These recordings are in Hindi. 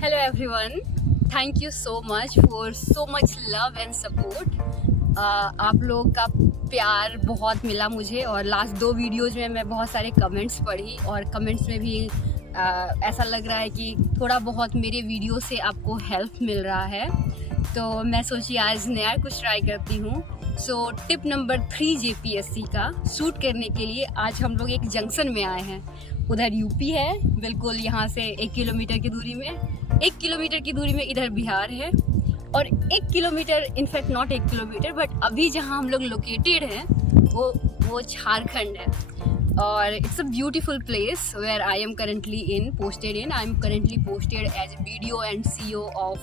Hello everyone, thank you so much for so much love and support. आप लोग का प्यार बहुत मिला मुझे और लास्ट 2 वीडियोज़ में मैं बहुत सारे कमेंट्स पढ़ी और कमेंट्स में भी ऐसा लग रहा है कि थोड़ा बहुत मेरे वीडियो से आपको हेल्प मिल रहा है। तो मैं सोची आज नया कुछ ट्राई करती हूँ। सो टिप नंबर 3 जेपीएससी का सूट करने के लिए आज हम लोग एक जंक्शन में आए हैं। उधर यूपी है, बिल्कुल यहाँ से 1 किलोमीटर की दूरी में। 1 किलोमीटर की दूरी में इधर बिहार है और 1 kilometre, in fact not 1 kilometre but अभी जहाँ हम लोग लोकेटेड हैं वो झारखंड है। और it's a beautiful place where I am currently posted as BDO and CEO of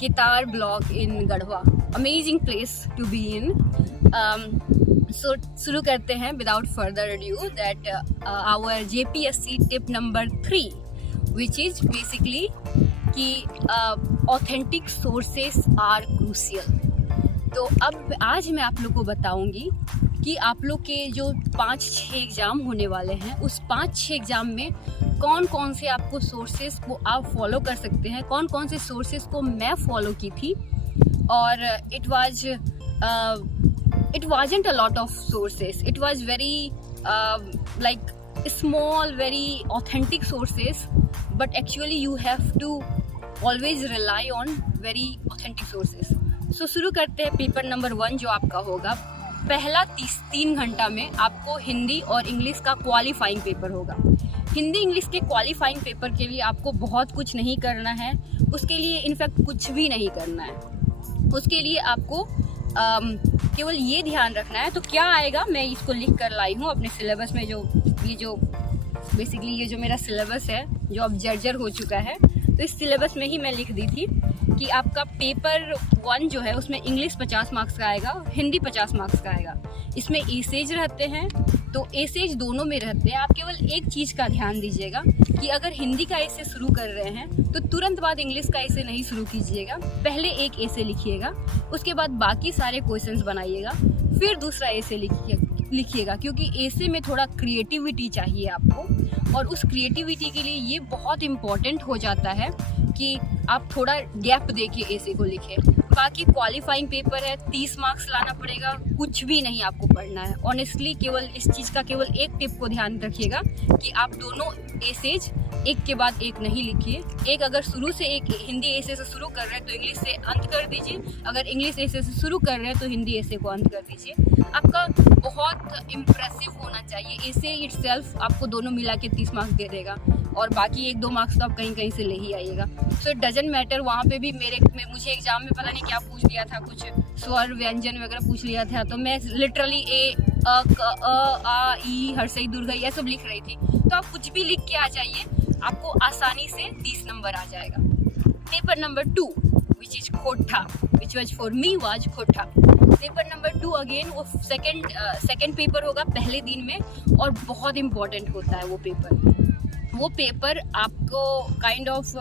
Ketar block in Garhwa. Amazing place to be in. So शुरू करते हैं without further ado that our JPSC tip number 3 which is basically कि ऑथेंटिक सोर्सेस आर क्रूशियल। तो अब आज मैं आप लोग को बताऊंगी कि आप लोग के जो 5-6 एग्ज़ाम होने वाले हैं उस 5-6 एग्ज़ाम में कौन कौन से आपको सोर्सेस को आप फॉलो कर सकते हैं, कौन कौन से सोर्सेस को मैं फॉलो की थी। और it wasn't a lot of sources, it was very like small, very authentic sources, but actually you have to always rely on very authentic sources. So शुरू करते हैं पेपर नंबर 1 जो आपका होगा। पहला 3 घंटा में आपको हिंदी और इंग्लिश का क्वालिफाइंग पेपर होगा। हिंदी इंग्लिश के क्वालिफाइंग पेपर के लिए आपको बहुत कुछ नहीं करना है, उसके लिए इनफैक्ट कुछ भी नहीं करना है। उसके लिए आपको केवल ये ध्यान रखना है। तो क्या आएगा, मैं इसको लिख कर लाई हूँ अपने सिलेबस में। ये जो मेरा सिलेबस है जो अब जर्जर हो चुका है, तो इस सिलेबस में ही मैं लिख दी थी कि आपका पेपर 1 जो है उसमें इंग्लिश 50 मार्क्स का आएगा, हिंदी 50 मार्क्स का आएगा। इसमें एसेज रहते हैं, तो एसेज दोनों में रहते हैं। आप केवल एक चीज़ का ध्यान दीजिएगा कि अगर हिंदी का एसे शुरू कर रहे हैं तो तुरंत बाद इंग्लिश का एसे नहीं शुरू कीजिएगा। पहले एक एसे लिखिएगा, उसके बाद बाकी सारे क्वेश्चंस बनाइएगा, फिर दूसरा एसे लिखिएगा क्योंकि एसे में थोड़ा क्रिएटिविटी चाहिए आपको। और उस क्रिएटिविटी के लिए ये बहुत इम्पोर्टेंट हो जाता है कि आप थोड़ा गैप देके एसे को लिखें। बाकी क्वालिफाइंग पेपर है, 30 मार्क्स लाना पड़ेगा, कुछ भी नहीं आपको पढ़ना है। ऑनेस्टली केवल इस चीज़ का केवल एक टिप को ध्यान रखिएगा कि आप दोनों एसेज एक के बाद एक नहीं लिखिए। एक अगर शुरू से एक हिंदी एसे से शुरू कर रहे हैं तो इंग्लिश से अंत कर दीजिए, अगर इंग्लिश एसे से शुरू कर रहे हैं तो हिंदी एसे को अंत कर दीजिए। आपका बहुत इम्प्रेसिव होना चाहिए। एसे इटसेल्फ आपको दोनों मिला के 30 मार्क्स दे देगा और बाकी 1-2 मार्क्स तो आप कहीं कहीं से ले ही आइएगा। So it doesn't matter. वहाँ पे भी मुझे एग्जाम में पता नहीं क्या पूछ लिया था, कुछ स्वर व्यंजन वगैरह पूछ लिया था, तो मैं लिटरली अ क आ ई हर्षई दुर्गा ये सब लिख रही थी। तो आप कुछ भी लिख के आ जाइए, आपको आसानी से 30 नंबर आ जाएगा। पेपर नंबर 2 विच इज खोटा, which was for me was खोटा। पेपर नंबर 2 अगेन वो सेकेंड पेपर होगा पहले दिन में और बहुत इम्पोर्टेंट होता है वो पेपर आपको काइंड ऑफ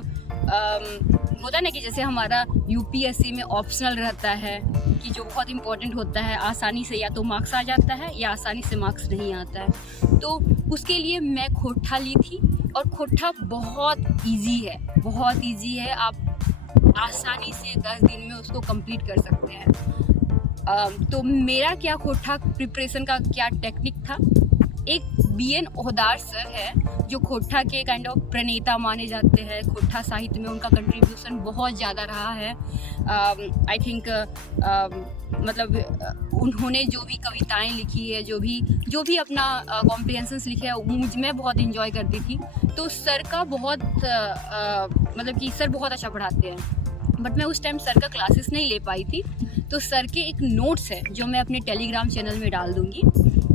होता है ना कि जैसे हमारा यूपीएससी में ऑप्शनल रहता है कि जो बहुत इम्पोर्टेंट होता है, आसानी से या तो मार्क्स आ जाता है या आसानी से मार्क्स नहीं आता है। तो उसके लिए मैं खोटा ली थी और खोटा बहुत इजी है। आप आसानी से 10 दिन में उसको कंप्लीट कर सकते हैं। तो मेरा क्या खोटा प्रिपरेशन का क्या टेक्निक था, एक BN ओहदार सर है जो खोटा के काइंड ऑफ प्रणेता माने जाते हैं। खोटा साहित्य में उनका कंट्रीब्यूशन बहुत ज़्यादा रहा है। आई थिंक मतलब उन्होंने जो भी कविताएं लिखी है, जो भी अपना कॉम्प्रिहेंशंस लिखे है, मैं बहुत इंजॉय करती थी। तो सर का बहुत मतलब कि सर बहुत अच्छा पढ़ाते हैं, बट मैं उस टाइम सर का क्लासेस नहीं ले पाई थी। तो सर के एक नोट्स है जो मैं अपने टेलीग्राम चैनल में डाल दूँगी।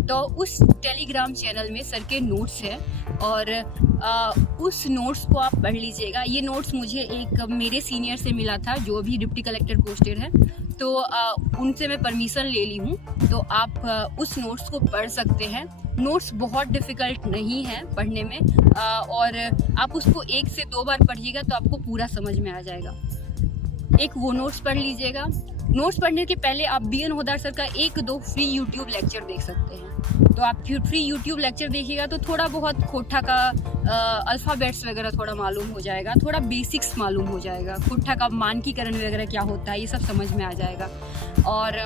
तो उस टेलीग्राम चैनल में सर के नोट्स हैं और उस नोट्स को आप पढ़ लीजिएगा। ये नोट्स मुझे एक मेरे सीनियर से मिला था जो भी डिप्टी कलेक्टर पोस्टेड है, तो उनसे मैं परमिशन ले ली हूँ। तो आप उस नोट्स को पढ़ सकते हैं। नोट्स बहुत डिफ़िकल्ट नहीं है पढ़ने में और आप उसको 1 से 2 बार पढ़िएगा तो आपको पूरा समझ में आ जाएगा। एक वो नोट्स पढ़ लीजिएगा। नोट्स पढ़ने के पहले आप BN होदार सर का 1-2 फ्री यूट्यूब लेक्चर देख सकते हैं। तो आप फ्री यूट्यूब लेक्चर देखिएगा तो थोड़ा बहुत खोटा का अल्फ़ाबेट्स वगैरह थोड़ा मालूम हो जाएगा, थोड़ा बेसिक्स मालूम हो जाएगा, खोटा का मानकीकरण वगैरह क्या होता है ये सब समझ में आ जाएगा। और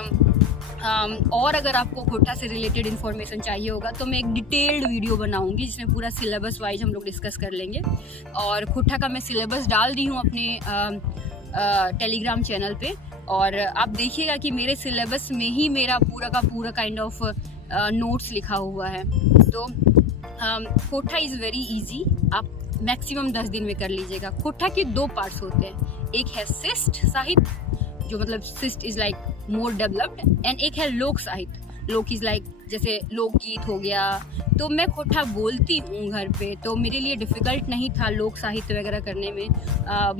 अगर आपको खोटा से रिलेटेड इन्फॉर्मेशन चाहिए होगा तो मैं एक डिटेल्ड वीडियो बनाऊंगी जिसमें पूरा सिलेबस वाइज हम लोग डिस्कस कर लेंगे। और खोटा का मैं सिलेबस डाल दी हूँ अपने टेलीग्राम चैनल पे, और आप देखिएगा कि मेरे सिलेबस में ही मेरा पूरा का पूरा काइंड ऑफ नोट्स लिखा हुआ है। तो खोटा इज़ वेरी इजी, आप मैक्सिमम 10 दिन में कर लीजिएगा। खोटा के 2 पार्ट्स होते हैं, एक है शिष्ट साहित्य जो मतलब शिष्ट is like more developed, and एक है लोक साहित्य। लोक इज़ लाइक जैसे लोकगीत हो गया। तो मैं खोटा बोलती हूँ घर पे, तो मेरे लिए डिफ़िकल्ट नहीं था लोक साहित्य वगैरह करने में,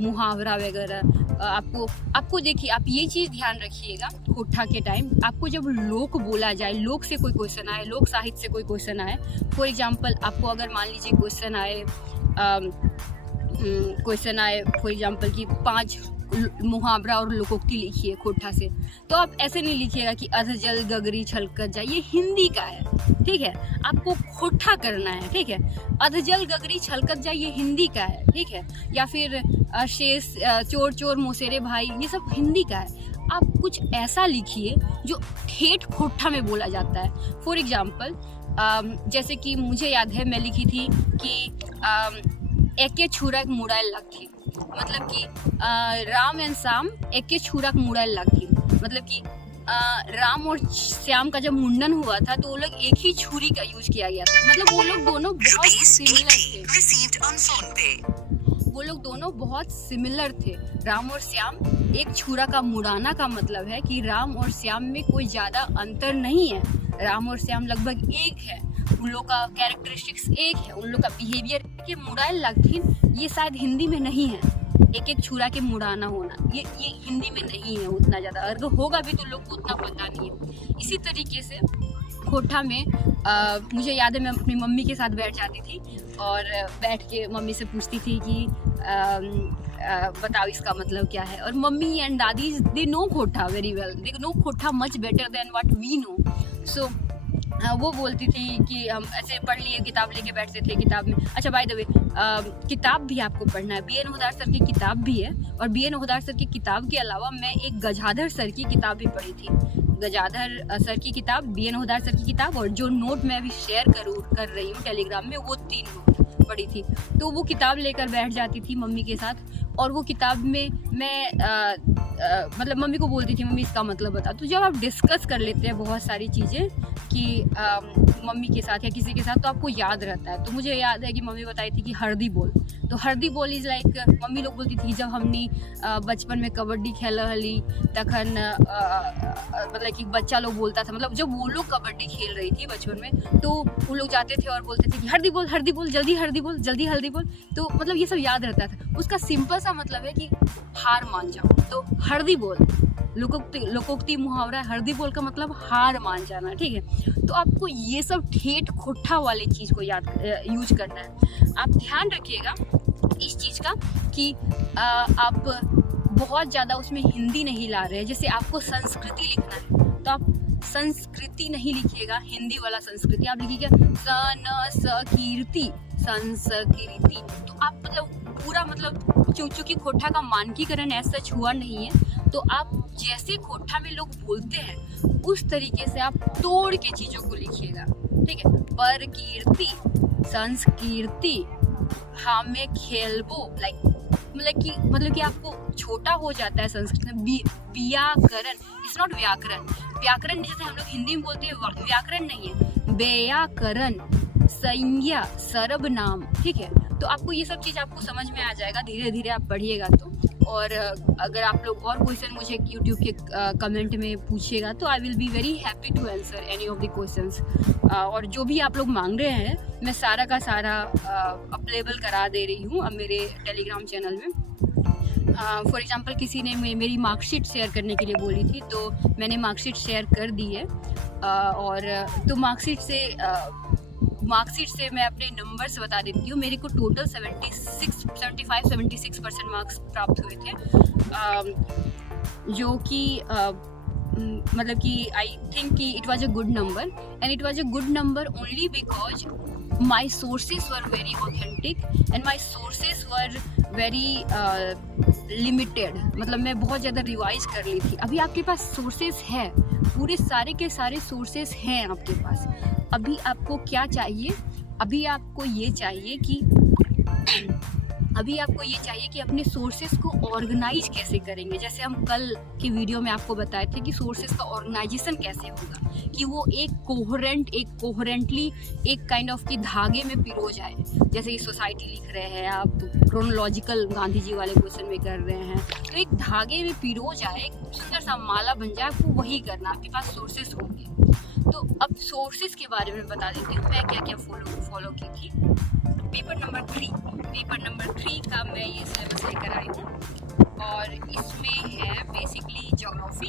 मुहावरा वगैरह। आपको देखिए, आप ये चीज़ ध्यान रखिएगा खोटा के टाइम आपको जब लोक बोला जाए, लोक से कोई क्वेश्चन आए, लोक साहित्य से कोई क्वेश्चन आए, फॉर एग्जांपल आपको अगर मान लीजिए क्वेश्चन आए फॉर एग्जांपल कि 5 मुहावरा और लोकोक्ति लिखिए खोटा से, तो आप ऐसे नहीं लिखिएगा कि अधजल गगरी छलकत जाए, ये हिंदी का है, ठीक है। आपको खोटा करना है, ठीक है। अधजल गगरी छलकत जाए ये हिंदी का है, ठीक है। या फिर शेष चोर चोर मोसेरे भाई, ये सब हिंदी का है। आप कुछ ऐसा लिखिए जो ठेठ खोटा में बोला जाता है। फॉर एग्जाम्पल जैसे कि मुझे याद है मैं लिखी थी कि एके छुरा मुड़ाइल लगती, मतलब कि राम एंड श्याम एके छुरा मुड़ाइल लगती, मतलब कि राम और श्याम का जब मुंडन हुआ था तो वो लोग एक ही छुरी का यूज किया गया था। मतलब वो लोग दोनों बहुत सिमिलर थे। राम और श्याम, एक छुरा का मुड़ाना का मतलब है कि राम और श्याम में कोई ज़्यादा अंतर नहीं है। राम और श्याम लगभग एक है, उन लोग का कैरेक्टरिस्टिक्स एक है, उन लोग का बिहेवियर के मुड़ाइल लगथिन, ये शायद हिंदी में नहीं है। एक छुरा के मुड़ाना होना ये हिंदी में नहीं है उतना ज़्यादा, अगर होगा भी तो लोग को उतना पता नहीं है। इसी तरीके से खोटा में मुझे याद है मैं अपनी मम्मी के साथ बैठ जाती थी और बैठ के मम्मी से पूछती थी कि बताओ इसका मतलब क्या है। और मम्मी एंड दादी दे नो खोटा वेरी वेल, दे नो खोटा much better than what we know. So वो बोलती थी कि हम ऐसे पढ़ लिए, किताब लेके बैठते थे, किताब में अच्छा बाय द वे किताब भी आपको पढ़ना है। BN होदार सर की किताब भी है, और BN होदार सर की किताब के अलावा मैं एक गजाधर सर की किताब भी पढ़ी थी। गजाधर सर की किताब, BN होदार सर की किताब, और जो नोट मैं अभी शेयर कर रही हूँ टेलीग्राम में, वो 3 नोट पढ़ी थी। तो वो किताब लेकर बैठ जाती थी मम्मी के साथ, और वो किताब में मैं मतलब मम्मी को बोलती थी मम्मी इसका मतलब बता। तो जब आप डिस्कस कर लेते हैं बहुत सारी चीज़ें कि मम्मी के साथ या किसी के साथ, तो आपको याद रहता है। तो मुझे याद है कि मम्मी बताई थी कि हरदी बोल, तो हरदी बोल इज़ लाइक, मम्मी लोग बोलती थी जब हमने बचपन में कबड्डी खेल हली तखन मतलब कि बच्चा लोग बोलता था, मतलब जब वो लोग कबड्डी खेल रही थी बचपन में, तो वो लोग जाते थे और बोलते थे कि हरदी बोल जल्दी हरदी बोल, जल्दी हल्दी बोल। तो मतलब ये सब याद रहता था। उसका सिंपल सा मतलब है कि हार मान जाओ, तो हरदी बोल लोकोक्ति मुहावरा हरदी बोल का मतलब हार मान जाना, ठीक है। तो आपको ये सब ठेठ खोटा वाली चीज़ को यूज करना है। आप ध्यान रखिएगा इस चीज़ का कि आप बहुत ज़्यादा उसमें हिंदी नहीं ला रहे हैं। जैसे आपको संस्कृति लिखना है तो आप संस्कृति नहीं लिखिएगा, हिंदी वाला संस्कृति आप लिखिएगा कीर्ति संस्कृति। तो आप मतलब पूरा मतलब चूंकि खोटा का मानकीकरण ऐसा हुआ नहीं है, तो आप जैसे खोटा में लोग बोलते हैं उस तरीके से आप तोड़ के चीज़ों को लिखिएगा, ठीक है। पर कीर्ति संस्कृति हमें खेलबो लाइक मतलब कि आपको छोटा हो जाता है संस्कृत में। व्याकरण इट्स नॉट व्याकरण, व्याकरण जैसे हम लोग हिंदी में बोलते हैं व्याकरण नहीं है, व्याकरण संज्ञा सर्वनाम, ठीक है। तो आपको ये सब चीज़ आपको समझ में आ जाएगा धीरे धीरे आप पढ़िएगा तो। और अगर आप लोग और क्वेश्चन मुझे यूट्यूब के कमेंट में पूछिएगा तो I will be very happy to answer any of the questions. और जो भी आप लोग मांग रहे हैं मैं सारा का सारा अवेलेबल करा दे रही हूँ अब मेरे टेलीग्राम चैनल में। फॉर एग्जांपल किसी ने मेरी मार्कशीट शेयर करने के लिए बोली थी, तो मैंने मार्कशीट शेयर कर दी है। और तो मार्कशीट से मैं अपने नंबर्स बता देती हूँ। मेरे को टोटल 76% मार्क्स प्राप्त हुए थे। जो कि मतलब कि आई थिंक कि it was a good number, and it was a good number only because my sources were very authentic and my sources were very limited. मतलब मैं बहुत ज़्यादा रिवाइज कर ली थी। अभी आपके पास सोर्सेज है, पूरे सारे के सारे सोर्सेज हैं आपके पास। अभी आपको क्या चाहिए? अभी आपको ये चाहिए कि अपने सोर्सेज को ऑर्गेनाइज कैसे करेंगे। जैसे हम कल के वीडियो में आपको बताए थे कि सोर्सेज का ऑर्गेनाइजेशन कैसे होगा, कि वो एक कोहेरेंटली एक काइंड ऑफ की धागे में पिरो जाए। जैसे ये सोसाइटी लिख रहे हैं आप, क्रोनोलॉजिकल गांधी जी वाले क्वेश्चन में कर रहे हैं, तो एक धागे में पिरो जाए, एक सुंदर सा माला बन जाए, आपको वही करना। आपके पास सोर्सेज होंगे। तो अब सोर्सेज के बारे में बता देती हूँ मैं क्या क्या फॉलो की थी। पेपर नंबर 3 का मैं ये सिलेबस लेकर आई हूँ, और इसमें है बेसिकली ज्योग्राफी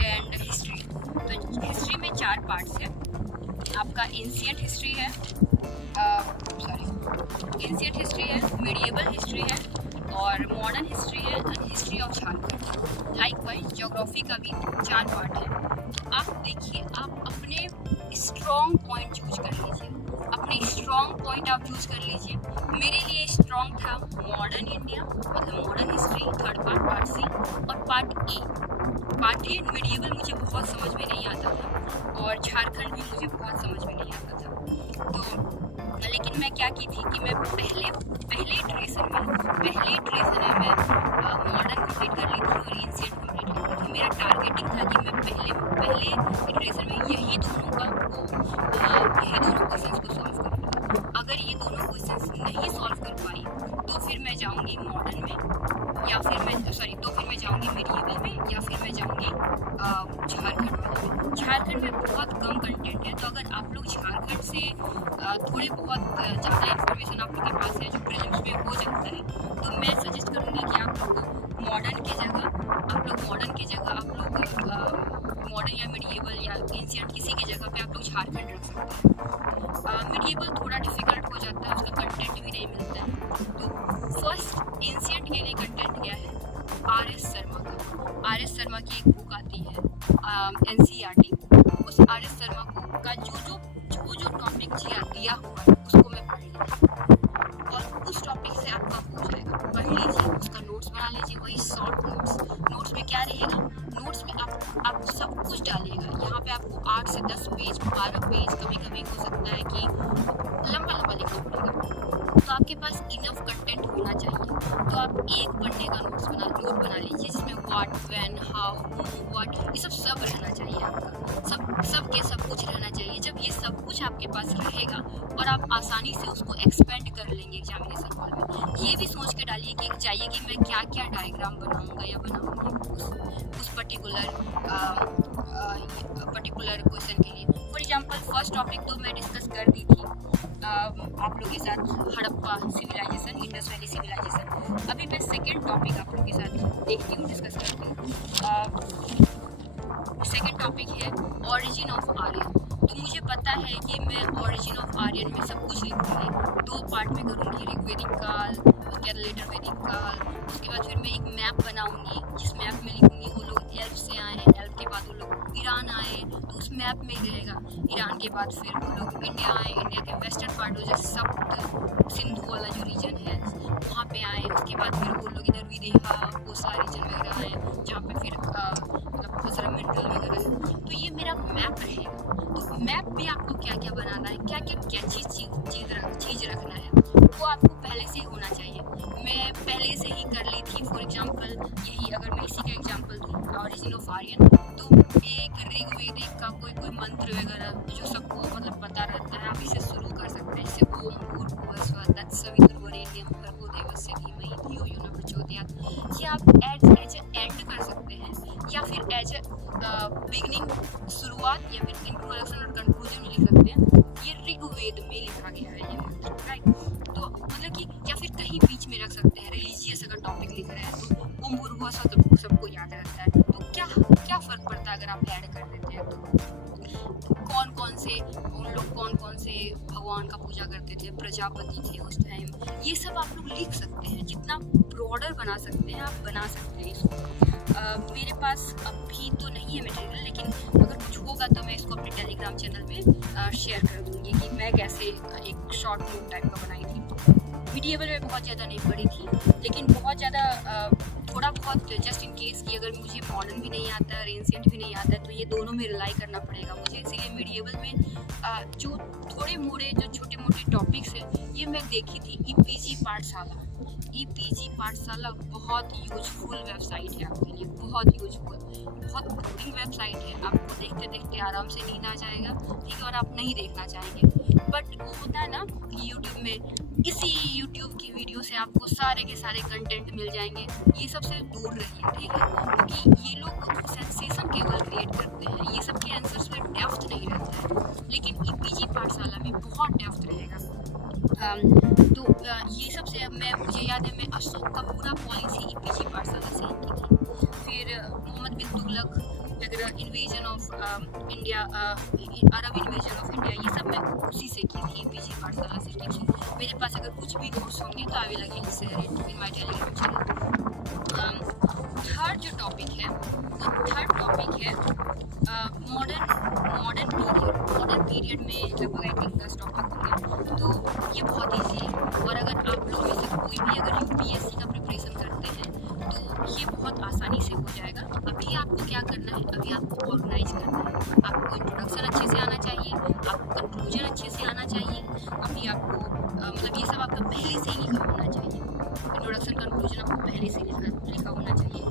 एंड हिस्ट्री। तो हिस्ट्री में 4 पार्ट्स हैं। आपका एंशिएंट हिस्ट्री है, मीडिएवल हिस्ट्री है, और मॉडर्न हिस्ट्री है, and history of Jharkhand. Likewise geography का भी 4 पार्ट है। तो आप देखिए, आप अपने स्ट्रॉन्ग पॉइंट चूज कर लीजिए, आप चूज कर लीजिए। मेरे लिए स्ट्रॉन्ग था मॉडर्न इंडिया, मतलब modern history, 3rd part C, और पार्ट ए मीडिएवल मुझे बहुत समझ में नहीं आता था, और झारखंड भी मुझे बहुत समझ में नहीं आता था। तो लेकिन मैं क्या की थी कि मैं पहले इटरेशन में मैं मॉडर्न कंप्लीट कर ली थी और एंशिएंट कंप्लीट कर ली थी। मेरा टारगेटिंग था कि मैं पहले इटरेशन में यही दोनों क्वेश्चंस को सॉल्व करूँ। अगर ये दोनों क्वेश्चंस नहीं सॉल्व कर पाई तो फिर मैं जाऊंगी मॉडर्न में, या फिर मैं जाऊंगी मीडिएवल में, या फिर मैं जाऊंगी झारखंड में। झारखंड में बहुत कम कंटेंट है, तो अगर आप लोग झारखंड से थोड़े बहुत ज़्यादा इन्फॉर्मेशन आप लोग के पास है जो प्रीलिम्स में हो जाता है, तो मैं सजेस्ट करूँगी कि आप लोग मॉडर्न की जगह मॉडर्न या मीडिएवल या एंशिएंट किसी की जगह पे आप लोग झारखंड रख सकते हैं। मीडिएवल थोड़ा डिफिकल्ट हो जाता है, उसका कंटेंट भी नहीं मिलता है। तो फर्स्ट एंशिएंट के लिए कंटेंट क्या है? R.S. शर्मा का। R.S. शर्मा की एक बुक आती है NCERT, उस R.S. शर्मा का जो टॉपिक दिया हुआ है उसको मैं पढ़ लीजिए, और उस टॉपिक से आपका हो जाएगा। पढ़ लीजिए, उसका नोट्स बना लीजिए, वही शॉर्ट नोट्स में क्या रहेगा? नोट्स में आप सब कुछ डालिएगा। यहाँ पे आपको 8 से 10 पेज, 12 पेज, कभी हो सकता है कि लंबा लिखना पड़ेगा। तो आपके पास इनफ कंटेंट होना चाहिए। तो आप एक पढ़ने का नोट बना लीजिए, जिसमें व्हाट, व्हेन, हाउ, व्हाट, ये सब रहना चाहिए। आपका सब कुछ रहना चाहिए। जब ये सब कुछ आपके पास रहेगा और आप आसानी से उसको एक्सपेंड कर लेंगे एग्जामिनेशन हॉल में। ये भी सोच के डालिए कि मैं क्या क्या डायग्राम बनाऊंगा या बनाऊंगी उस पर्टिकुलर क्वेश्चन के लिए। फॉर एग्जांपल फर्स्ट टॉपिक तो मैं डिस्कस कर दी थी आप लोगों के साथ, Harappa civilisation, Indus Valley civilisation. अभी मैं सेकेंड टॉपिक आप लोगों के साथ देखती हूँ, डिस्कस करती हूँ। सेकेंड टॉपिक है ऑरिजिन ऑफ आर्यन। तो मुझे पता है कि मैं ऑरिजिन ऑफ आर्यन में सब कुछ लिखूंगी, 2 पार्ट में करूँगी, ऋग्वेदिक काल, उसके बाद लेटर वैदिक काल। उसके बाद फिर मैं एक मैप बनाऊंगी, जिस मैप में लिखूंगी वो लोग एल्फ से आए हैं, एल्फ के बाद वो लोग ईरान आए, तो उस मैप में ही रहेगा। ईरान के बाद फिर वो लोग इंडिया आए, इंडिया के वेस्टर्न पार्ट हो जैसे सप्त सिंधु वाला जो रीजन है वहाँ पे आए। उसके बाद फिर वो लोग इधर विदेहा, कोसा रीजन वगैरह आए, जहाँ पे फिर मतलब बहुत सारा मिनरल वगैरह है। तो ये मेरा मैप रहेगा। तो मैप में आपको क्या क्या बनाना है, क्या चीज़ रखना है, वो आपको पहले से ही होना चाहिए। मैं पहले से ही कर ली थी। फॉर एग्जांपल यही, अगर मैं इसी का एग्जांपल दूँ, ऑरिजिन ऑफ आर्यन, तो एक ऋग्वेदिक का कोई मंत्र वगैरह जो सबको मतलब पता रहता है, आप इसे शुरू कर सकते हैं। जैसे ओम भूर्भुवः स्वः तत्सवितुर्वरेण्यं भर्गो देवस्य धीमहि धियो यो न प्रचोदयात्। ये आप एज ए एंड कर सकते हैं, या फिर एज ए बिगिनिंग, शुरुआत, या फिर इंट्रोडक्शन और कंक्लूजन में लिख सकते हैं। ये ऋग्वेद में लिखा गया है ये मंत्र, राइट। तो मतलब कि या फिर कहीं बीच में रख सकते हैं। रिलीजियस अगर टॉपिक लिख रहे हैं तो ओम भूर्भुवः स्वः तो सबको याद रहता है। तो क्या फ़र्क पड़ता है अगर आप ऐड कर देते हैं? तो कौन कौन से भगवान का पूजा करते थे, प्रजापति थे उस टाइम, ये सब आप लोग लिख सकते हैं। जितना ब्रॉडर बना सकते हैं, आप बना सकते हैं इसको। मेरे पास अभी तो नहीं है मटेरियल, लेकिन अगर कुछ होगा तो मैं इसको अपने टेलीग्राम चैनल में शेयर कर दूँगी कि मैं कैसे एक शॉर्ट नोट टाइप का बनाई थी। मीडिएवल में बहुत ज़्यादा नहीं पढ़ी थी, लेकिन बहुत ज़्यादा थोड़ा बहुत जस्ट इन केस कि अगर मुझे मॉडर्न भी नहीं आता है और एंशिएंट भी नहीं आता है, तो ये दोनों में रिलाई करना पड़ेगा मुझे। इसीलिए मीडिएवल में जो थोड़े मोड़े जो छोटे मोटे टॉपिक्स हैं, ये मैं देखी थी ईपीजी पाठशाला। ईपीजी पाठशाला बहुत यूजफुल वेबसाइट है आपके लिए, बहुत यूजफुल, बहुत बोरिंग वेबसाइट है। आपको देखते देखते आराम से नींद आ जाएगा, ठीक है, और आप नहीं देखना चाहेंगे। बट वो होता है ना कि यूट्यूब में इसी यूट्यूब की वीडियो से आपको सारे के सारे कंटेंट मिल जाएंगे। ये सबसे दूर रहिए, ठीक है, क्योंकि ये लोग सेंसेशन केवल क्रिएट करते हैं, ये सब के आंसर्स में डेप्थ नहीं रहता है। लेकिन ईपीजी पाठशाला में बहुत डेप्थ रहेगा। तो ये सबसे मुझे याद है, मैं अशोक का पूरा पॉलिसी ईपीजी पाठशाला से ही की थी। फिर मोहम्मद बिन तुगलक वगैरह, invasion of India, Arab invasion of India, ये सब मैं उसी से की थी, ईपीजी पाठशाला से की थी। मेरे पास अगर कुछ भी नोट्स होंगे तो I will again share it in my Telegram channel. Third जो टॉपिक है, वो थर्ड टॉपिक है मॉडर्न पीरियड में लगभग आई थिंक 10 टॉपिक होंगे। तो ये बहुत ईजी है, और अगर आप लोग में से कोई भी अगर यूपीएससी का प्रिपरेशन करते हैं तो ये बहुत आसानी से हो जाएगा। अभी आपको क्या करना है, अभी आपको ऑर्गेनाइज करना है। आपको इंट्रोडक्शन अच्छे से आना चाहिए, आपको कंक्लूजन अच्छे से आना चाहिए। अभी आपको मतलब ये सब आपका पहले से ही लिखा होना चाहिए। इंट्रोडक्शन कंक्लूजन आपको पहले से लिखा होना चाहिए।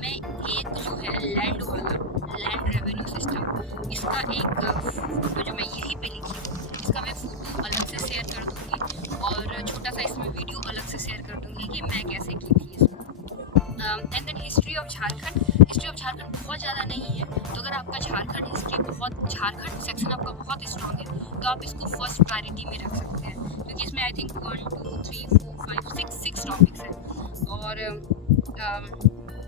मैं एक जो है लैंड वाला, लैंड रेवेन्यू सिस्टम, इसका एक फोटो जो मैं यहीं पे लिखी हूँ, इसका मैं फ़ोटो अलग से शेयर कर दूँगी, और छोटा सा इसमें वीडियो अलग से शेयर कर दूँगी कि मैं कैसे की थी इसको। And then history of Jharkhand. History of Jharkhand बहुत ज़्यादा नहीं है, तो अगर आपका झारखंड सेक्शन आपका बहुत स्ट्रॉन्ग है तो आप इसको फर्स्ट प्रायोरिटी में रख सकते हैं, क्योंकि इसमें आई थिंक 1 2 3 4 5 6 टॉपिक्स हैं, और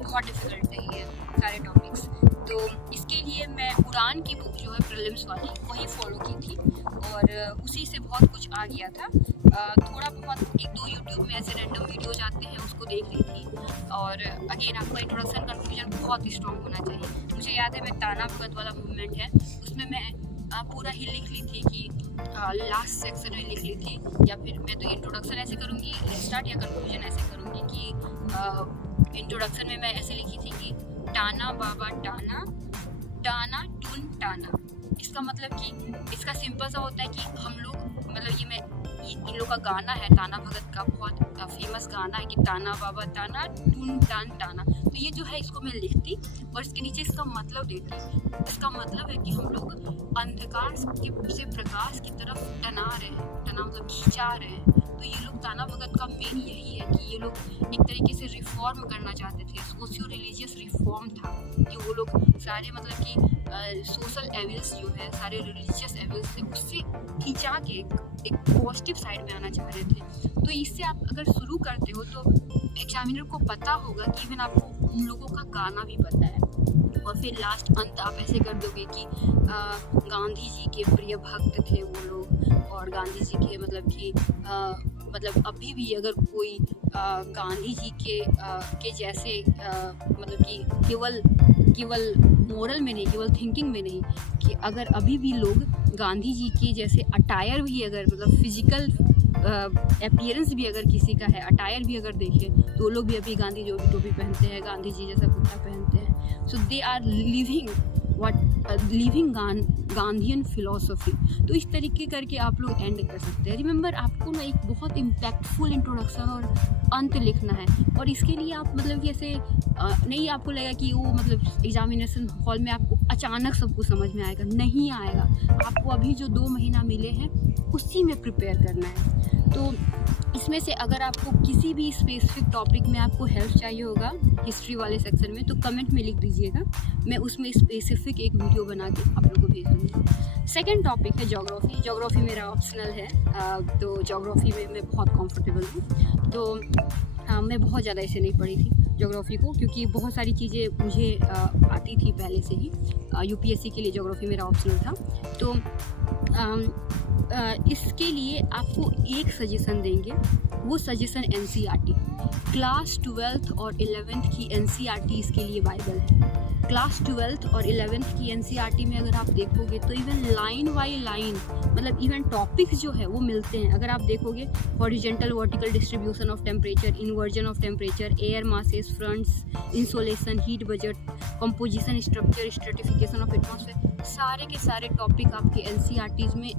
बहुत डिफ़िकल्ट नहीं है सारे टॉपिक्स। तो इसके लिए मैं उड़ान की बुक जो है प्रीलिम्स वाली, वही फॉलो की थी, और उसी से बहुत कुछ आ गया था। थोड़ा बहुत 1-2 यूट्यूब में ऐसे रैंडम वीडियोज आते हैं, उसको देख ली थी। और अगेन आपका इंट्रोडक्शन कंक्लूजन बहुत स्ट्रॉन्ग होना चाहिए। मुझे याद है, मैं ताना भगत वाला मूवमेंट है, उसमें मैं पूरा ही लिख ली थी कि लास्ट सेक्शन में लिख ली थी, या फिर मैं तो इंट्रोडक्शन ऐसे करूँगी स्टार्ट, या कंक्लूजन ऐसे करूँगी कि इंट्रोडक्शन में मैं ऐसे लिखी थी कि टाना बाबा टाना, टाना टून टाना। इसका मतलब कि इसका सिंपल सा होता है कि हम लोग, मतलब ये इन लोग का गाना है, ताना भगत का बहुत फेमस गाना है कि टाना बाबा टाना टून टान टाना। तो ये जो है इसको मैं लिखती और इसके नीचे इसका मतलब देती। इसका मतलब है कि हम लोग अंधकार से प्रकाश की तरफ टना रहे हैं, टना मतलब खिंचा रहे हैं। तो ये लोग ताना भगत का मेन यही है कि ये लोग एक तरीके से रिफॉर्म करना चाहते थे, सोशियो रिलीजियस रिफॉर्म था कि वो लोग सारे मतलब कि सोशल एविल्स जो है, सारे रिलीजियस एविल्स थे, उससे खिंचा के एक पॉजिटिव साइड में आना चाह रहे थे। तो इससे आप अगर शुरू करते हो तो एग्जामिनर को पता होगा कि इवन आपको उन लोगों का गाना भी पता है, और फिर लास्ट अंत आप ऐसे कर दोगे कि गांधी जी के प्रिय भक्त थे वो लोग, और गांधी जी के मतलब अभी भी अगर कोई गांधी जी के जैसे मतलब कि केवल मोरल में नहीं, केवल थिंकिंग में नहीं, कि अगर अभी भी लोग गांधी जी के जैसे अटायर भी अगर मतलब फिजिकल अपीयरेंस भी अगर किसी का है, अटायर भी अगर देखें तो वो लोग भी अभी गांधी जो भी टोपी पहनते हैं, गांधी जी जैसा कुर्ता पहनते हैं। So they are living Gandhian philosophy. तो इस तरीके करके आप लोग एंड कर सकते हैं। रिमेंबर, आपको ना एक बहुत इम्पैक्टफुल इंट्रोडक्शन और अंत लिखना है, और इसके लिए आप मतलब कि ऐसे नहीं आपको लगेगा कि वो मतलब एग्जामिनेशन हॉल में आपको अचानक सब कुछ समझ में आएगा, नहीं आएगा। आपको अभी जो 2 महीना मिले हैं उसी में प्रिपेयर करना है। तो इसमें से अगर आपको किसी भी स्पेसिफिक टॉपिक में आपको हेल्प चाहिए होगा हिस्ट्री वाले सेक्शन में, तो कमेंट में लिख दीजिएगा, मैं उसमें स्पेसिफिक एक वीडियो बना के आप लोगों को भेज दूँगी। सेकेंड टॉपिक है ज्योग्राफी। ज्योग्राफी मेरा ऑप्शनल है, तो ज्योग्राफी में मैं बहुत कंफर्टेबल हूँ। तो मैं बहुत ज़्यादा इसे नहीं पढ़ी थी ज्योग्राफी को, क्योंकि बहुत सारी चीज़ें मुझे आती थी पहले से ही। यूपीएससी के लिए ज्योग्राफी मेरा ऑप्शनल था। तो इसके लिए आपको एक सजेशन देंगे, वो सजेशन एनसीईआरटी। क्लास 12th और 11th की NCERT इसके लिए बाइबल है। क्लास 12th और 11th की NCERT में अगर आप देखोगे तो इवन लाइन बाई लाइन मतलब इवन टॉपिक्स जो है वो मिलते हैं। अगर आप देखोगे horizontal vertical distribution of temperature, inversion of temperature, air masses, fronts, insolation, heat budget, composition, structure, stratification of atmosphere, सारे के सारे टॉपिक आपके NCERTs में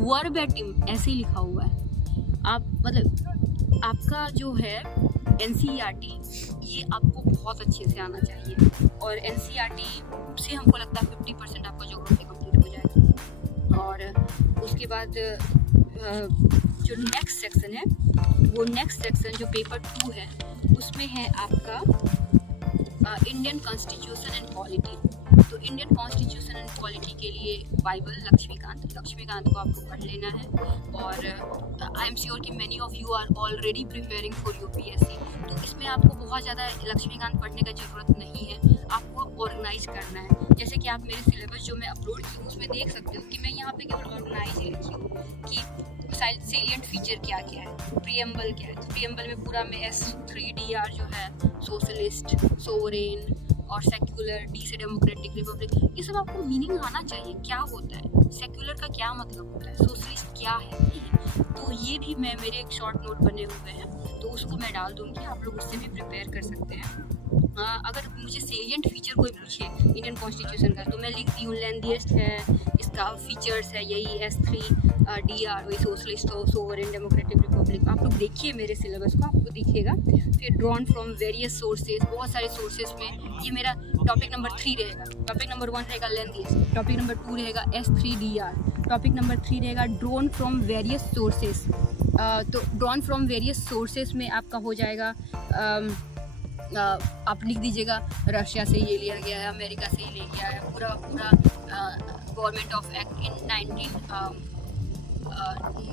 वर्बैटिम ऐसे ही लिखा हुआ है। आप मतलब आपका जो है NCERT ये आपको बहुत अच्छे से आना चाहिए और NCERT से हमको लगता है 50% आपका ज्योग्राफी कंप्लीट हो जाएगा। और उसके बाद जो नेक्स्ट सेक्शन है वो नेक्स्ट सेक्शन जो पेपर 2 है उसमें है आपका इंडियन कॉन्स्टिट्यूशन एंड पॉलिटी। तो इंडियन कॉन्स्टिट्यूशन एंड पॉलिटी के लिए बाइबल लक्ष्मीकांत को आपको पढ़ लेना है। और आई एम श्योर कि many of you are already preparing for UPSC, तो इसमें आपको बहुत ज़्यादा लक्ष्मीकांत पढ़ने का ज़रूरत नहीं है, आपको ऑर्गेनाइज करना है। जैसे कि आप मेरे सिलेबस जो मैं अपलोड की हूँ उसमें देख सकते हो कि मैं यहाँ पे केवल ऑर्गेनाइज ही लिखी हूँ कि सेलिएंट फीचर क्या क्या है, प्रीएम्बल क्या है। तो प्रीएम्बल में पूरा में S3DR जो है सोशलिस्ट, सोवरेन और सेक्युलर, D से डेमोक्रेटिक, रिपब्लिक, ये सब आपको मीनिंग आना चाहिए। क्या होता है सेक्युलर का, क्या मतलब होता है, सोशलिस्ट क्या है, तो ये भी मैं मेरे एक शॉर्ट नोट बने हुए हैं तो उसको मैं डाल दूँगी, आप लोग उससे भी प्रिपेयर कर सकते हैं। अगर मुझे सेलिएंट फीचर कोई पूछे इंडियन कॉन्स्टिट्यूशन का तो मैं लिखती हूँ लेंथीएस्ट है, इसका फीचर्स है यही S3DR, वही सोशलिस्ट हो, सोवरेन, डेमोक्रेटिक, रिपब्लिक। आप लोग देखिए मेरे सिलेबस को, आपको दिखेगा। फिर ड्रॉन फ्रॉम वेरियस सोर्सेज, बहुत सारे सोर्सेज में ये मेरा टॉपिक नंबर 3 रहेगा। टॉपिक नंबर 1 रहेगा लेंथीएस्ट, टॉपिक नंबर 2 रहेगा S3DR, टॉपिक नंबर 3 रहेगा ड्रॉन फ्रॉम वेरियस सोर्सेज। तो ड्रॉन फ्रॉम वेरियस सोर्सेज में आपका हो जाएगा आप लिख दीजिएगा रशिया से ये लिया गया है, अमेरिका से ये लिया गया है, पूरा गवर्नमेंट ऑफ एक्ट इन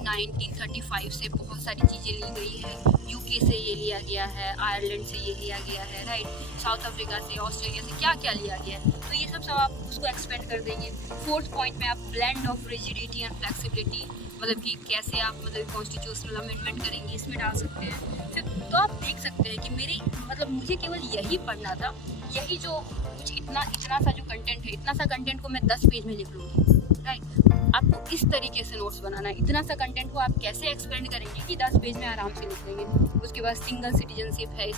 1935 से बहुत सारी चीज़ें ली गई है। UK से ये लिया गया है, आयरलैंड से ये लिया गया है, राइट, साउथ अफ्रीका से, ऑस्ट्रेलिया से क्या क्या लिया गया है, तो ये सब आप उसको एक्सपेंड कर देंगे। 4th पॉइंट में आप blend of rigidity and flexibility, मतलब कि कैसे आप मतलब कॉन्स्टिट्यूशनल अमेंडमेंट करेंगे, इसमें डाल सकते हैं। फिर तो आप देख सकते हैं कि मेरे मतलब मुझे केवल यही पढ़ना था, यही जो इतना सा जो कंटेंट है, इतना सा कंटेंट को मैं 10 पेज में लिख लूँगी, राइट। आपको इस तरीके से नोट्स बनाना है। इतना सा कंटेंट को आप कैसे एक्सपेंड करेंगे कि 10 पेज में आराम से लिख लेंगे। उसके बाद सिंगल सिटीजनशिप है,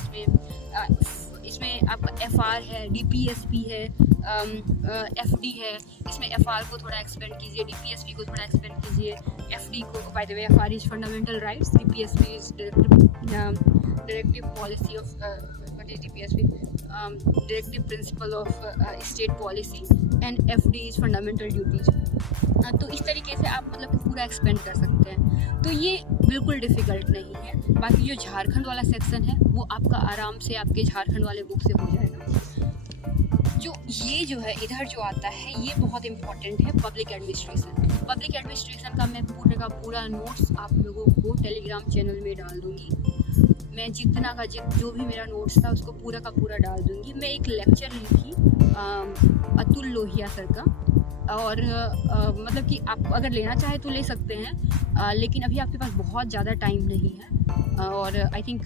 इसमें आपका FR है, DPSP है, FD है। इसमें FR को थोड़ा एक्सपेंड कीजिए, DPSP को थोड़ा एक्सपेंड कीजिए, FD को, by the way FR is fundamental rights, DPSP is directive policy of DPSP, directive principle of state policy, and FD is fundamental duties. तो इस तरीके से आप मतलब पूरा एक्सपेंड कर सकते हैं, तो ये बिल्कुल डिफ़िकल्ट नहीं है। बाकी जो झारखंड वाला सेक्शन है वो आपका आराम से आपके झारखंड वाले बुक से हो जाएगा। जो ये जो है इधर जो आता है ये बहुत इंपॉर्टेंट है, पब्लिक एडमिनिस्ट्रेशन। पब्लिक एडमिनिस्ट्रेशन का मैं पूरे का पूरा नोट्स आप लोगों को टेलीग्राम चैनल में डाल दूँगी। मैं जितना का जो भी मेरा नोट्स था उसको पूरा का पूरा डाल दूँगी। मैं एक लेक्चर लिखी अतुल लोहिया सर का, और मतलब कि आप अगर लेना चाहे तो ले सकते हैं, लेकिन अभी आपके पास बहुत ज़्यादा टाइम नहीं है, और आई थिंक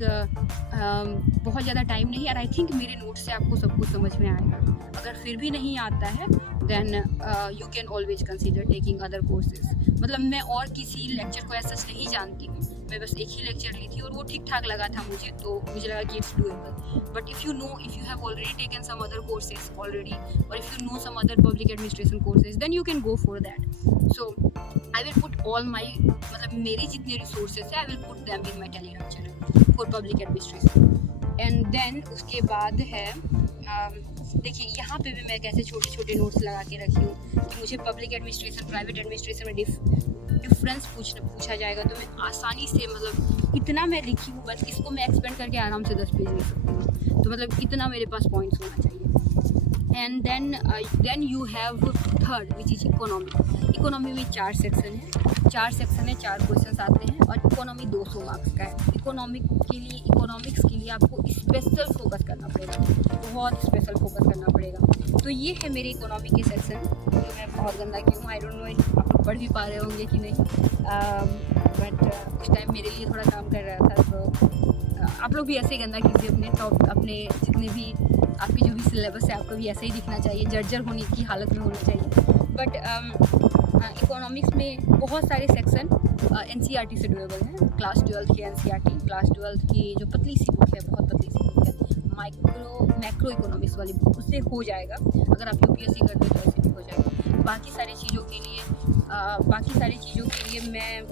बहुत ज़्यादा टाइम नहीं है, और आई थिंक मेरे नोट से आपको सब कुछ समझ में आएगा। अगर फिर भी नहीं आता है then you can always consider taking other courses. मतलब मैं और किसी लेक्चर को ऐसा नहीं जानती हूँ, मैं बस एक ही लेक्चर ली थी और वो ठीक ठाक लगा था मुझे, तो मुझे लगा कि it's doable. But if you have already taken some other courses already, और if you know some other public administration courses, then you can go for that. So I will put all my, मतलब मेरे जितने रिसोर्सेज है I will put them in my Telegram channel for public administration. And then उसके बाद है देखिए यहाँ पे भी मैं कैसे छोटे छोटे नोट्स लगा के रखी हूँ कि मुझे पब्लिक एडमिनिस्ट्रेशन, प्राइवेट एडमिनिस्ट्रेशन में डिफरेंस पूछा जाएगा, तो मैं आसानी से मतलब इतना मैं लिखी हूँ, बस इसको मैं एक्सपेंड करके आराम से 10 पेज लिख सकती हूँ। तो मतलब इतना मेरे पास पॉइंट्स होना चाहिए। And then you have third which is economy. Economy में 4 सेक्शन है, 4 क्वेश्चन आते हैं, और इकोनॉमी 200 मार्क्स का है। इकोनॉमिक्स के लिए आपको स्पेशल फोकस करना पड़ेगा, बहुत स्पेशल फोकस करना पड़ेगा। तो ये है मेरे इकोनॉमी के सेक्शन, जो मैं बहुत गंदा की हूँ। आई डोंट नो आप लोग पढ़ भी पा रहे होंगे कि नहीं, बट उस टाइम मेरे लिए थोड़ा काम कर रहा था, तो आप लोग भी ऐसे ही करना कीजिए अपने जितने भी आपके जो भी सिलेबस है, आपको भी ऐसे ही दिखना चाहिए, जर्जर होने की हालत में होना चाहिए। बट इकोनॉमिक्स में बहुत सारे सेक्शन NCERT से डुएबल हैं। क्लास 12 की NCERT, क्लास 12 की जो पतली सी बुक है, बहुत पतली सी बुक है, मैक्रो इकोनॉमिक्स वाली बुक, उससे हो जाएगा। अगर आप UPSC करते हो तो ऐसे भी हो जाएगा। बाकी सारी चीज़ों के लिए मैं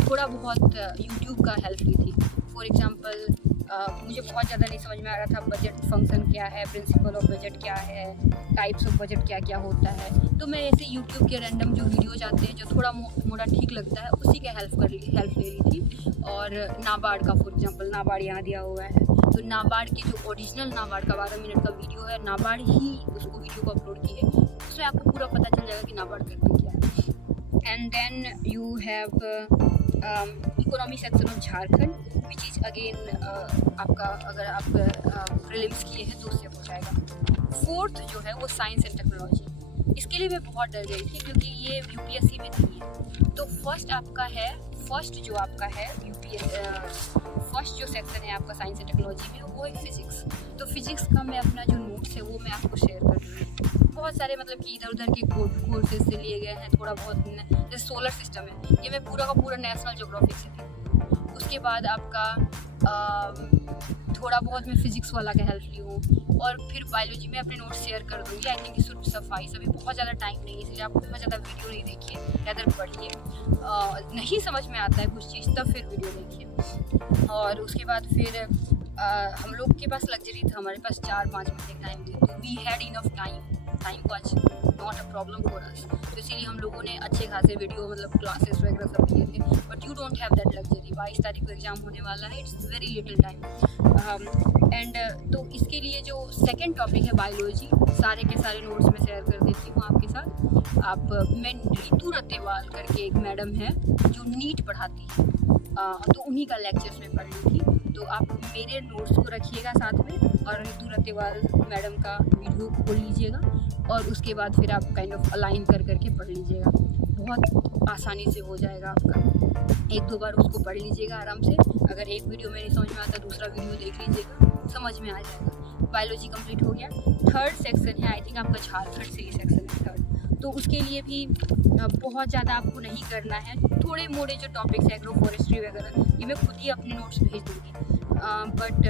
थोड़ा बहुत यूट्यूब का हेल्प ली थी। फॉर एग्ज़ाम्पल मुझे बहुत ज़्यादा नहीं समझ में आ रहा था बजट फंक्शन क्या है, प्रिंसिपल ऑफ बजट क्या है, टाइप्स ऑफ बजट क्या क्या होता है। तो मैं ऐसे यूट्यूब के रैंडम जो वीडियोज आते हैं, जो थोड़ा मोड़ा ठीक लगता है, उसी के हेल्प ले ली थी। और नाबार्ड का, फॉर एग्जांपल नाबार्ड यहाँ दिया हुआ है, तो नाबार्ड के जो ओरिजिनल नाबार्ड का 12 मिनट का वीडियो है, नाबार्ड ही उसको वीडियो को अपलोड की है, उसमें आपको पूरा पता चल जाएगा कि नाबार्ड करते क्या है। And then you have economy section of Jharkhand, which is again आपका, अगर आप प्रीलिम्स किए हैं तो उससे हो जाएगा। फोर्थ जो है वो साइंस एंड टेक्नोलॉजी। इसके लिए मैं बहुत डर गई थी क्योंकि ये UPSC में नहीं है। तो फर्स्ट जो सेक्शन है आपका साइंस एंड टेक्नोलॉजी में, वो है फिजिक्स। तो फिजिक्स का मैं अपना जो नोट्स है वो मैं आपको शेयर कर रही हूँ। बहुत सारे मतलब कि इधर उधर के कोर्सेज से लिए गए हैं, थोड़ा बहुत जैसे सोलर सिस्टम है, ये मैं पूरा का पूरा नेशनल ज्योग्राफिक से थी। उसके बाद आपका थोड़ा बहुत मैं फिजिक्स वाला का हेल्प ली हूँ, और फिर बायोलॉजी में अपने नोट्स शेयर कर दूँगी। I think it should suffice. अभी बहुत ज़्यादा टाइम नहीं है, इसलिए आप बहुत ज़्यादा वीडियो नहीं देखिए, रादर पढ़िए। नहीं समझ में आता है कुछ चीज़ तब फिर वीडियो देखिए। और उसके बाद फिर हम लोग के पास लग्जरी था, हमारे पास 4-5 घंटे टाइम थी, तो we had enough time watch not a problem for us. तो इसीलिए हम लोगों ने अच्छे खासे वीडियो मतलब क्लासेस वगैरह सब किए थे। But you don't have that luxury. 22 तारीख को एग्जाम होने वाला है, it's very little time. And तो इसके लिए जो सेकेंड टॉपिक है बायोलॉजी, सारे के सारे नोट्स में शेयर कर देती हूँ आपके साथ। मैं ऋतु रतेवाल करके एक मैडम है जो नीट पढ़ाती है, तो उन्हीं का लेक्चर्स में पढ़ ली थी। तो आप मेरे नोट्स को रखिएगा साथ में, और ऋतु रतेवाल मैडम का वीडियो खोल लीजिएगा, और उसके बाद फिर आप काइंड ऑफ अलाइन करके पढ़ लीजिएगा। बहुत आसानी से हो जाएगा आपका। 1-2 बार उसको पढ़ लीजिएगा आराम से। अगर एक वीडियो में नहीं समझ में आता, दूसरा वीडियो देख लीजिएगा, समझ में आ जाएगा। बायोलॉजी कंप्लीट हो गया। थर्ड सेक्शन है, आई थिंक आपका झारखंड से ही सेक्शन है थर्ड। तो उसके लिए भी बहुत ज़्यादा आपको नहीं करना है। थोड़े मोड़े जो टॉपिक्स है, एग्रो फॉरेस्ट्री वगैरह, ये मैं खुद ही अपने नोट्स भेज दूँगी। बट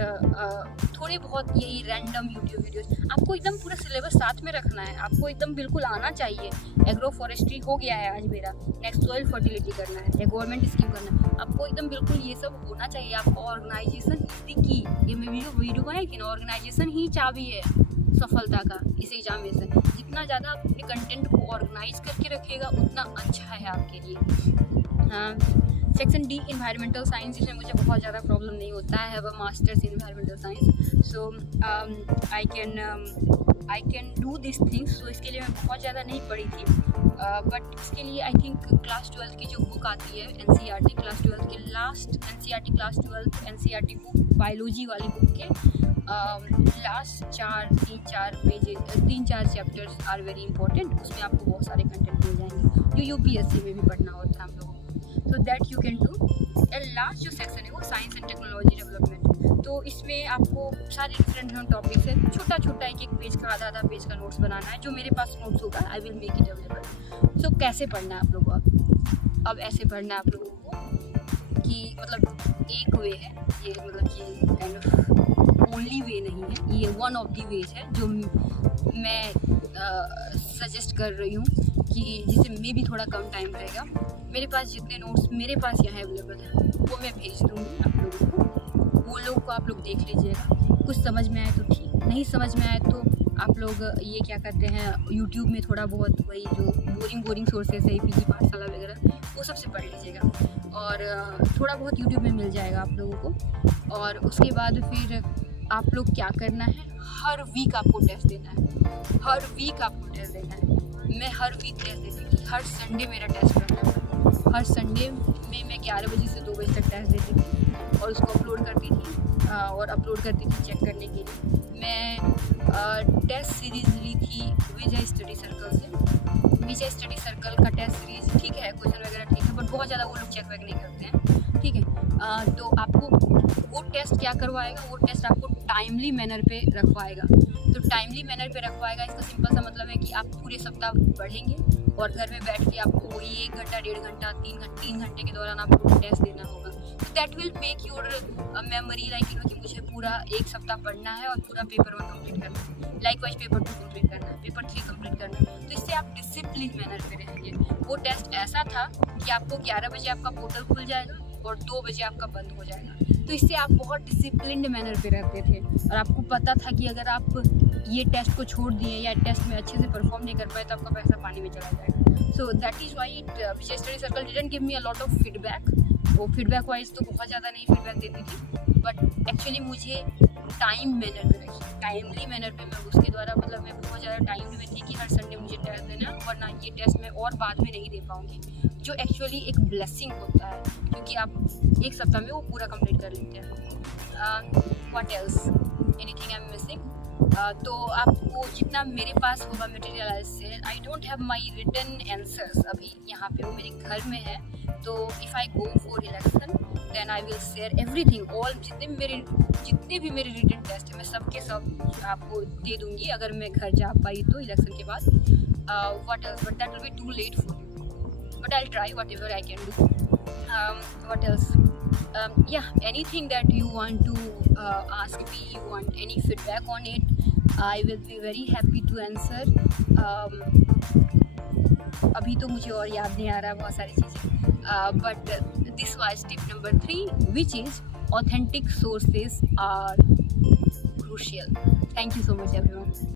थोड़े बहुत यही रैंडम यूट्यूब वीडियोस, आपको एकदम पूरा सिलेबस साथ में रखना है, आपको एकदम बिल्कुल आना चाहिए। एग्रो फॉरेस्ट्री हो गया है आज मेरा, नेक्स्ट सॉइल फर्टिलिटी करना है या गवर्नमेंट स्कीम करना है, आपको एकदम बिल्कुल ये सब होना चाहिए। आपको ऑर्गेनाइजेशन इज द की, ये मैं वीडियो बनाई थी ना, ऑर्गेनाइजेशन ही चाबी है सफलता का इस एग्जामिनेशन। जितना ज़्यादा आप अपने कंटेंट को ऑर्गेनाइज करके रखिएगा उतना अच्छा है आपके लिए। सेक्शन D इन्वायरमेंटल साइंस, जिसमें मुझे बहुत ज़्यादा प्रॉब्लम नहीं होता है। अब masters in environmental science, so I can do this things. So इसके लिए मैं बहुत ज़्यादा नहीं पढ़ी थी, बट इसके लिए आई थिंक क्लास 12 की जो बुक आती है NCERT, क्लास 12 के last NCERT class 12 NCERT book, biology वाली बुक के last 3-4 chapters are very important. उसमें आपको बहुत सारे कंटेंट मिल जाएंगे जो UPSC में भी पढ़ना होता है हम लोगों को, so that you can do. And last जो सेक्शन है वो साइंस एंड टेक्नोलॉजी डेवलपमेंट। तो इसमें आपको सारे डिफरेंट टॉपिक्स है, छोटा छोटा एक पेज का, आधा पेज का नोट्स बनाना है। जो मेरे पास नोट्स होगा I will make it available. So कैसे पढ़ना है आप लोगों को? अब ऐसे पढ़ना है आप लोगों को कि मतलब एक वे है ये, मतलब कि काइंड ऑफ ओनली वे नहीं है, ये वन ऑफ द वेज है जो मैं सजेस्ट कर रही हूँ कि जिससे मैं भी थोड़ा कम टाइम रहेगा। मेरे पास जितने नोट्स मेरे पास यहाँ अवेलेबल हैं वो मैं भेज दूँगी आप लोगों को, वो लोग को आप लोग देख लीजिएगा। कुछ समझ में आए तो ठीक, नहीं समझ में आए तो आप लोग ये क्या करते हैं, यूट्यूब में थोड़ा बहुत वही जो बोरिंग सोर्सेस है, PG पाठशाला वगैरह, वो सबसे पढ़ लीजिएगा, और थोड़ा बहुत यूट्यूब में मिल जाएगा आप लोगों को। और उसके बाद फिर आप लोग क्या करना है, हर वीक आपको टेस्ट देना है, हर वीक आपको टेस्ट देना है। मैं हर वीक टेस्ट देती थी, हर संडे मेरा टेस्ट रहता था। हर संडे में मैं 11 बजे से 2 बजे तक टेस्ट देती थी। और उसको अपलोड करती थी और अपलोड करती थी चेक करने के लिए। मैं टेस्ट सीरीज़ ली थी विजय स्टडी सर्कल से। विजय स्टडी सर्कल का टेस्ट सीरीज़ ठीक है, क्वेश्चन वगैरह ठीक है, बट बहुत ज़्यादा वो लोग चेक वैक नहीं करते हैं, ठीक है। तो आपको वो टेस्ट क्या करवाएगा, वो टेस्ट आपको टाइमली मैनर पे रखवाएगा। तो टाइमली मैनर पे रखवाएगा, इसका सिंपल सा मतलब है कि आप पूरे सप्ताह पढ़ेंगे और घर में बैठ के आपको वही 1 घंटा, 1.5 घंटा, 3 घंटे के दौरान आपको टेस्ट देना होगा। तो that will make your memory like कि मुझे पूरा 1 सप्ताह पढ़ना है और पूरा पेपर 1 कंप्लीट करना है, लाइक वाइज पेपर 2 कंप्लीट करना है, पेपर 3 कंप्लीट करना है। तो इससे आप डिसिप्लिन मैनर पे रहेंगे। वो टेस्ट ऐसा था कि आपको 11 बजे आपका पोर्टल खुल जाएगा और 2 बजे आपका बंद हो जाएगा। तो इससे आप बहुत डिसिप्लिन्ड मैनर पे रहते थे और आपको पता था कि अगर आप ये टेस्ट को छोड़ दिए या टेस्ट में अच्छे से परफॉर्म नहीं कर पाए तो आपका पैसा पानी में चला जाएगा। So that is why Vijay study circle didn't give me a lot of feedback. वो फीडबैक वाइज तो बहुत ज़्यादा नहीं फीडबैक देती थी, बट एक्चुअली मुझे टाइम मैनर पे रखी, टाइमली मैनर पे मैं उसके द्वारा मतलब मैं बहुत ज़्यादा टाइमली में थी कि हर संडे मुझे टेस्ट देना, वरना ये टेस्ट मैं और बाद में नहीं दे पाऊँगी, जो एक्चुअली एक ब्लेसिंग होता है क्योंकि आप 1 सप्ताह में वो पूरा कंप्लीट कर लेते हैं। What else, anything I am missing? तो आपको जितना मेरे पास होगा मटेरियल से, I don't have my written answers अभी यहाँ पे, वो मेरे घर में है। तो if I go for election then I will share everything, all जितने भी मेरे रिटन टेस्ट है मैं सबके सब आपको दे दूँगी अगर मैं घर जा पाई तो इलेक्शन के बाद। What else, but that will be too late for you, but I'll try whatever I can do. What else? Yeah, anything that you want to ask me, you want any feedback on it, I will be very happy to answer. अभी तो मुझे और याद नहीं आ रहा बहुत सारी चीज़ें, but this was tip number 3, which is authentic sources are crucial. Thank you so much everyone.